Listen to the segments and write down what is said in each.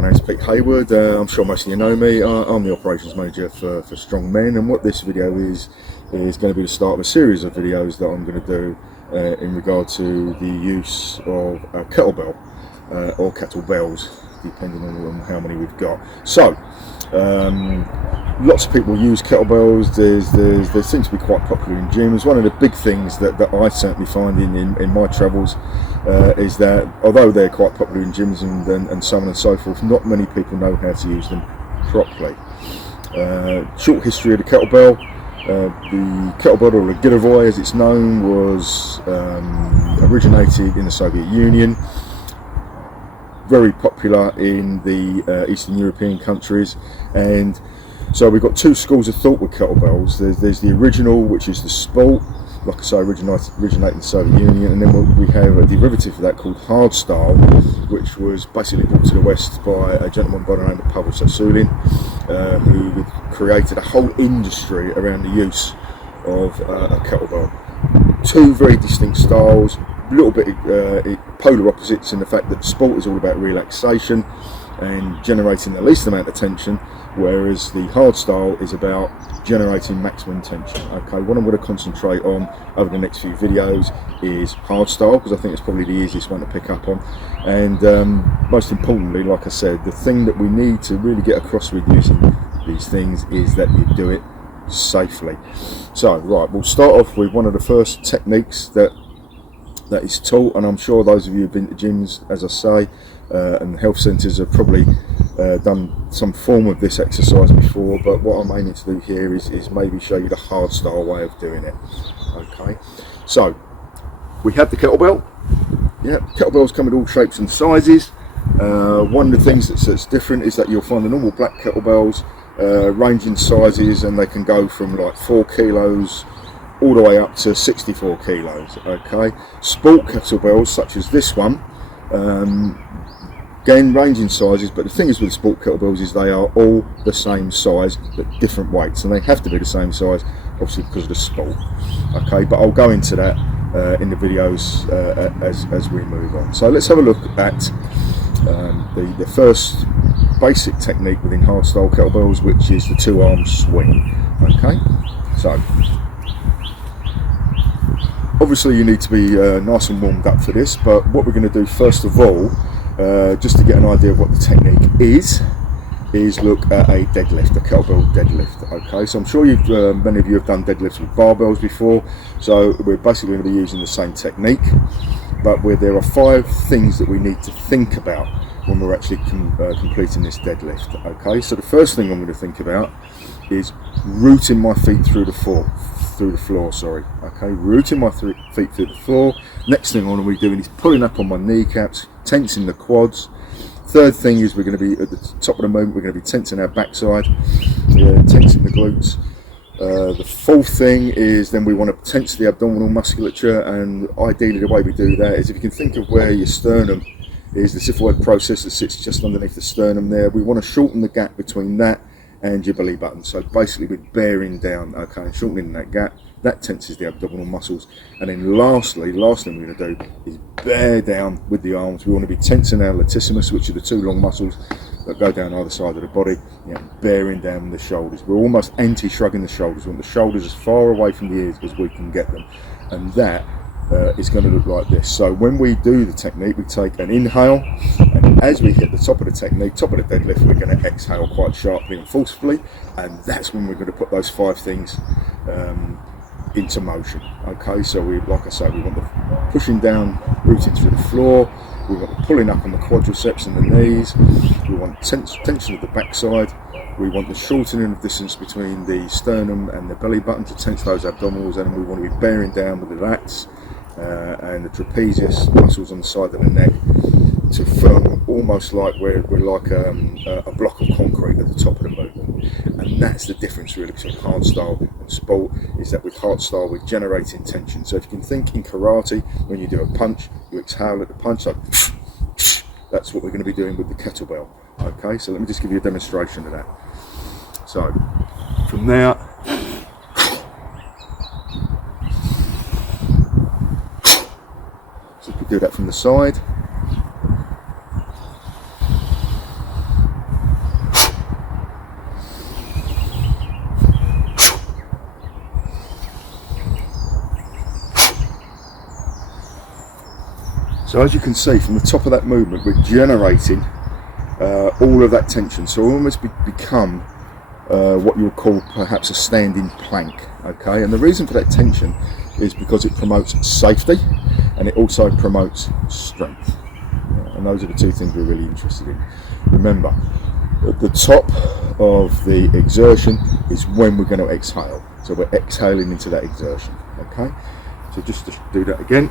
my name's Pete Hayward. I'm sure most of you know me. I'm the operations manager for StrongMen, and what this video is going to be the start of a series of videos that I'm going to do in regard to the use of a kettlebell or kettlebells, depending on how many we've got. So lots of people use kettlebells. They seem to be quite popular in gyms. One of the big things that I certainly find in my travels is that although they're quite popular in gyms and so on and so forth, not many people know how to use them properly. Short history of the kettlebell. The kettlebell, or the gilovoy as it's known, was originated in the Soviet Union. Very popular in the Eastern European countries, and so we've got two schools of thought with kettlebells. There's the original, which is the sport, like I say, originated in the Soviet Union, and then we have a derivative of that called hardstyle, which was basically brought to the West by a gentleman by the name of Pavel Sasulin, who created a whole industry around the use of a kettlebell. Two very distinct styles, a little bit polar opposites in the fact that sport is all about relaxation and generating the least amount of tension, whereas the hard style is about generating maximum tension. Okay, what I'm going to concentrate on over the next few videos is hard style, because I think it's probably the easiest one to pick up on, and most importantly, like I said, the thing that we need to really get across with using these things is that you do it safely. So right, we'll start off with one of the first techniques that is taught, and I'm sure those of you who've been to gyms, as I say, and health centres have probably done some form of this exercise before, but what I'm aiming to do here is maybe show you the hard style way of doing it. Okay, so we have the kettlebell. Yeah, kettlebells come in all shapes and sizes. One of the things that's different is that you'll find the normal black kettlebells range in sizes, and they can go from like 4 kilos all the way up to 64 kilos. Okay, sport kettlebells such as this one again range in sizes, but the thing is with sport kettlebells is they are all the same size but different weights, and they have to be the same size obviously because of the sport. Okay, but I'll go into that in the videos as we move on. So let's have a look at the first basic technique within hardstyle kettlebells, which is the 2-arm swing. Okay, so obviously you need to be nice and warmed up for this, but what we're going to do first of all, just to get an idea of what the technique is look at a deadlift, a kettlebell deadlift. Okay, so I'm sure many of you have done deadlifts with barbells before, so we're basically going to be using the same technique, but where there are 5 things that we need to think about when we're actually completing this deadlift. Okay, so the first thing I'm going to think about is rooting my feet through the floor. Okay, rooting my feet through the floor. Next thing I'm going to be doing is pulling up on my kneecaps, tensing the quads. Third thing is we're going to be at the top of the movement, we're going to be tensing our backside, tensing the glutes. The fourth thing is then we want to tense the abdominal musculature, and ideally the way we do that is, if you can think of where your sternum is, the xiphoid process that sits just underneath the sternum there, we want to shorten the gap between that and your belly button. So basically we're bearing down, okay, and shortening that gap, that tenses the abdominal muscles. And then last thing we're going to do is bear down with the arms. We want to be tensing our latissimus, which are the 2 long muscles that go down either side of the body, bearing down the shoulders. We're almost anti-shrugging the shoulders. We want the shoulders as far away from the ears as we can get them, and that is going to look like this. So when we do the technique, we take an inhale, and as we hit the top of the technique, top of the deadlift, we're going to exhale quite sharply and forcefully, and that's when we're going to put those 5 things into motion. Okay, so like I say, we want the pushing down, rooting through the floor, we want the pulling up on the quadriceps and the knees, we want tension of the backside, we want the shortening of distance between the sternum and the belly button to tense those abdominals, and we want to be bearing down with the lats and the trapezius muscles on the side of the neck to firm, almost like we're like a block of concrete at the top of the movement. And that's the difference really between hardstyle and sport, is that with hardstyle we're generating tension. So if you can think in karate, when you do a punch, you exhale at the punch, like that's what we're going to be doing with the kettlebell. Okay, so let me just give you a demonstration of that. So from there, so if we do that from the side, So as you can see from the top of that movement, we're generating all of that tension. So we almost become what you would call perhaps a standing plank. Okay, and the reason for that tension is because it promotes safety and it also promotes strength. And those are the two things we're really interested in. Remember, at the top of the exertion is when we're going to exhale. So we're exhaling into that exertion. Okay, so just to do that again.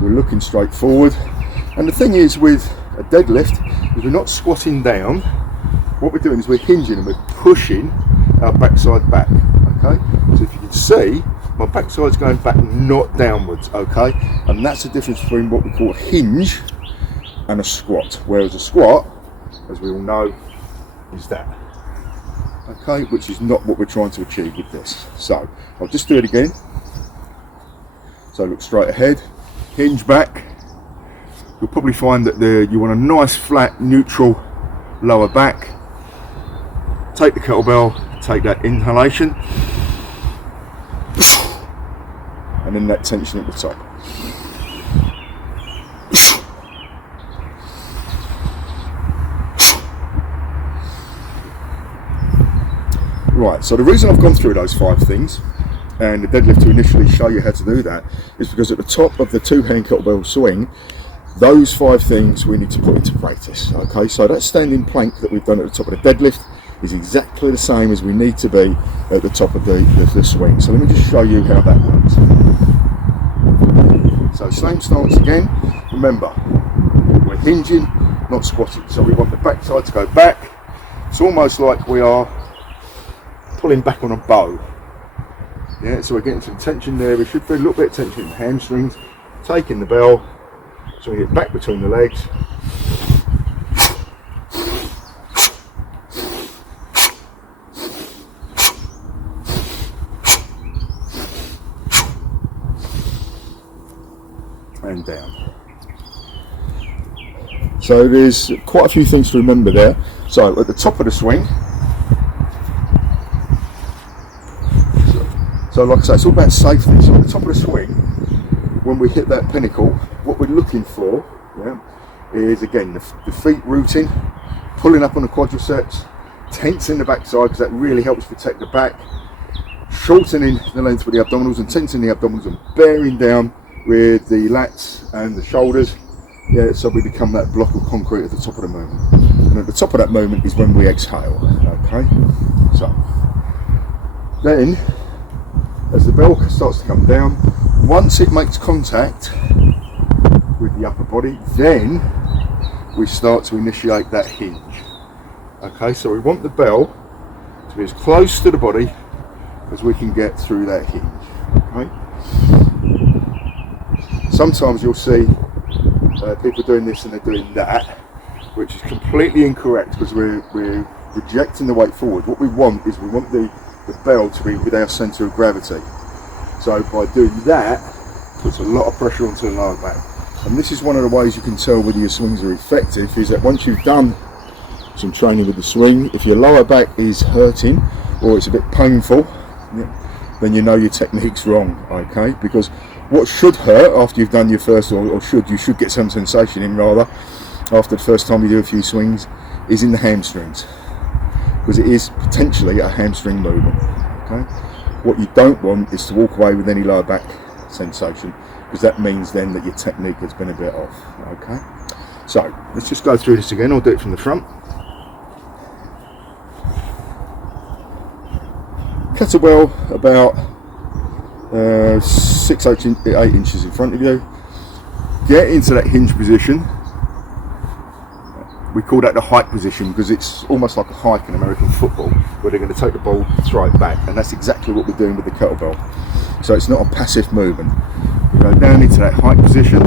We're looking straight forward. And the thing is with a deadlift, is we're not squatting down. What we're doing is we're hinging and we're pushing our backside back. Okay, so if you can see, my backside's going back, not downwards. Okay, and that's the difference between what we call a hinge and a squat. Whereas a squat, as we all know, is that. Okay, which is not what we're trying to achieve with this. So I'll just do it again. So look straight ahead, hinge back. You'll probably find that you want a nice flat neutral lower back. Take the kettlebell, take that inhalation, and then that tension at the top. Right, so the reason I've gone through those 5 things and the deadlift to initially show you how to do that is because at the top of the 2-hand kettlebell swing, those 5 things we need to put into practice. Okay, so that standing plank that we've done at the top of the deadlift is exactly the same as we need to be at the top of the swing. So let me just show you how that works. So same stance again. Remember, we're hinging, not squatting. So we want the backside to go back. It's almost like we are pulling back on a bow. Yeah, so we're getting some tension there. We should feel a little bit of tension in the hamstrings. Taking the bell, so we get back between the legs. And down. So there's quite a few things to remember there. So at the top of the swing, so like I say, it's all about safety. So at the top of the swing, when we hit that pinnacle, what we're looking for, is again the feet rooting, pulling up on the quadriceps, tensing the backside because that really helps protect the back, shortening the length with the abdominals and tensing the abdominals and bearing down with the lats and the shoulders. Yeah, so we become that block of concrete at the top of the movement. And at the top of that movement is when we exhale. Okay, so then as the bell starts to come down, once it makes contact with the upper body, then we start to initiate that hinge. Okay, so we want the bell to be as close to the body as we can get through that hinge. Okay. Sometimes you'll see people doing this and they're doing that, which is completely incorrect because we're rejecting the weight forward. What we want is we want the bell to be with our centre of gravity. So by doing that, puts a lot of pressure onto the lower back. And this is one of the ways you can tell whether your swings are effective, is that once you've done some training with the swing, if your lower back is hurting or it's a bit painful, then you know your technique's wrong. Okay, because what should hurt after you've done your first, you should get some sensation in rather, after the first time you do a few swings, is in the hamstrings, because it is potentially a hamstring movement. Okay, what you don't want is to walk away with any lower back sensation, because that means then that your technique has been a bit off. Okay, so let's just go through this again. I'll do it from the front. Kettlebell about 6-8 inches in front of you. Get into that hinge position. We call that the hike position because it's almost like a hike in American football, where they're going to take the ball, throw it back, and that's exactly what we're doing with the kettlebell. So it's not a passive movement. We go down into that hike position,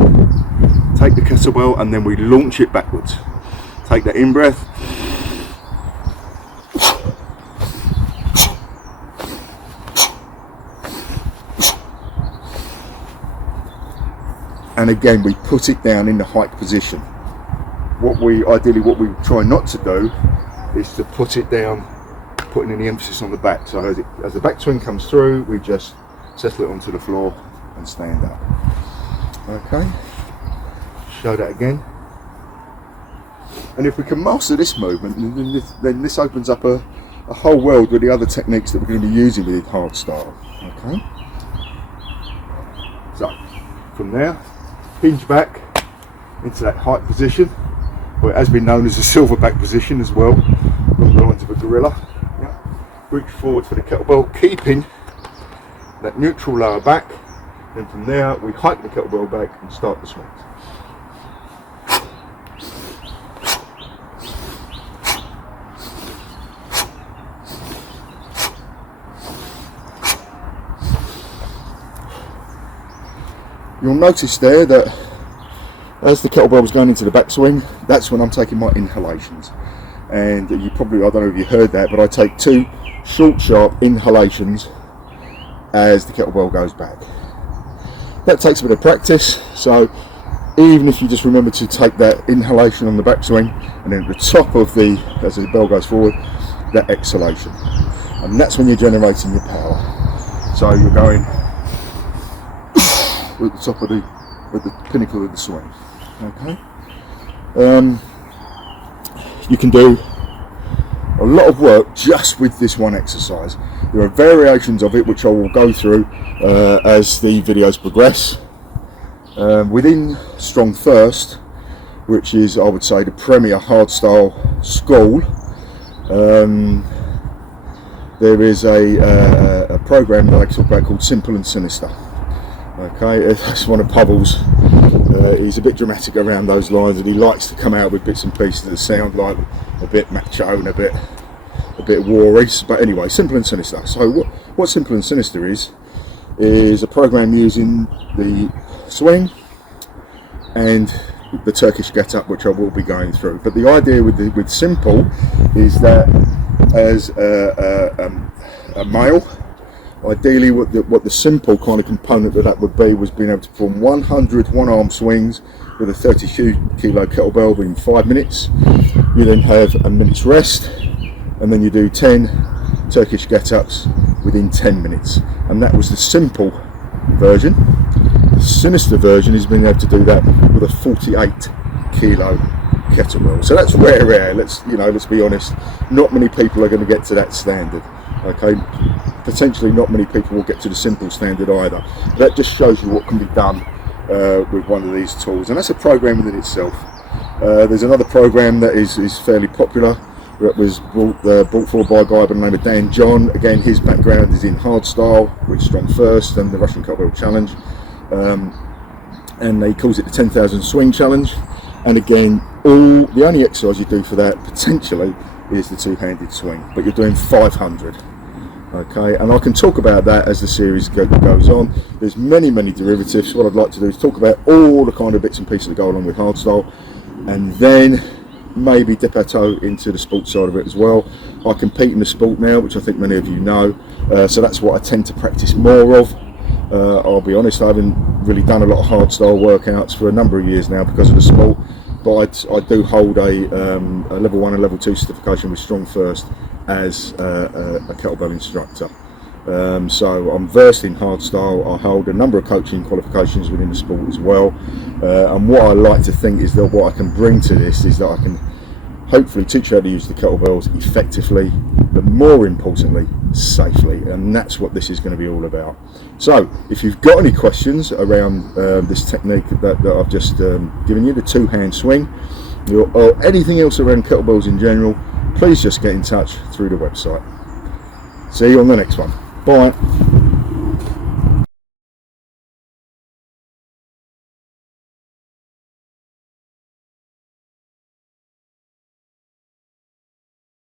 take the kettlebell, and then we launch it backwards. Take that in breath. And again, we put it down in the hike position. What we try not to do is to put it down, putting any emphasis on the back. So as the back swing comes through, we just settle it onto the floor and stand up. Okay, show that again. And if we can master this movement, then this opens up a whole world with the other techniques that we're going to be using within hardstyle. Okay, so from there, hinge back into that height position, where it has been known as a silverback position as well, along the lines of a gorilla. Yeah. Reach forward for the kettlebell, keeping that neutral lower back. Then from there, we hike the kettlebell back and start the swings. You'll notice there that as the kettlebell was going into the backswing, that's when I'm taking my inhalations. And you probably, I don't know if you heard that, but I take 2 short, sharp inhalations as the kettlebell goes back. That takes a bit of practice, so even if you just remember to take that inhalation on the backswing, and then at the top of as the bell goes forward, that exhalation. And that's when you're generating your power. So you're going at the top of the pinnacle of the swing. Okay. You can do a lot of work just with this one exercise. There are variations of it which I will go through as the videos progress. Within Strong First, which is, I would say, the premier hardstyle school, there is a program that I talk about called Simple and Sinister. Okay, that's one of Pubble's. He's a bit dramatic around those lines, and he likes to come out with bits and pieces that sound like a bit macho and a bit war-y. But anyway, Simple and Sinister. So what Simple and Sinister is a program using the swing and the Turkish get-up, which I will be going through. But the idea with Simple is that as a male, ideally what the simple kind of component of that would be was being able to perform 100 one-arm swings with a 32 kilo kettlebell within 5 minutes. You then have a minute's rest, and then you do 10 Turkish get-ups within 10 minutes. And that was the simple version. The sinister version is being able to do that with a 48 kilo kettlebell. So that's rare. Let's be honest. Not many people are going to get to that standard. Okay, potentially not many people will get to the simple standard either. That just shows you what can be done with one of these tools, and that's a program within itself. There's another program that is fairly popular that was brought forward by a guy by the name of Dan John. Again, his background is in hardstyle with Strong First and the Russian Kettlebell Challenge, and he calls it the 10,000 Swing Challenge. And again, the only exercise you do for that potentially is the two-handed swing, but you're doing 500. Okay, and I can talk about that as the series goes on. There's many derivatives. What I'd like to do is talk about all the kind of bits and pieces that go along with hardstyle, and then maybe dip our toe into the sports side of it as well. I compete in the sport now, which I think many of you know, so that's what I tend to practice more of. I'll be honest, I haven't really done a lot of hardstyle workouts for a number of years now because of the sport, but I do hold a level 1 and level 2 certification with Strong First as a kettlebell instructor. So I'm versed in hardstyle. I hold a number of coaching qualifications within the sport as well, and what I like to think is that what I can bring to this is that I can hopefully teach you how to use the kettlebells effectively, but more importantly safely, and that's what this is going to be all about. So if you've got any questions around this technique that I've just given you, the two-hand swing, or anything else around kettlebells in general, please just get in touch through the website. See you on the next one. Bye.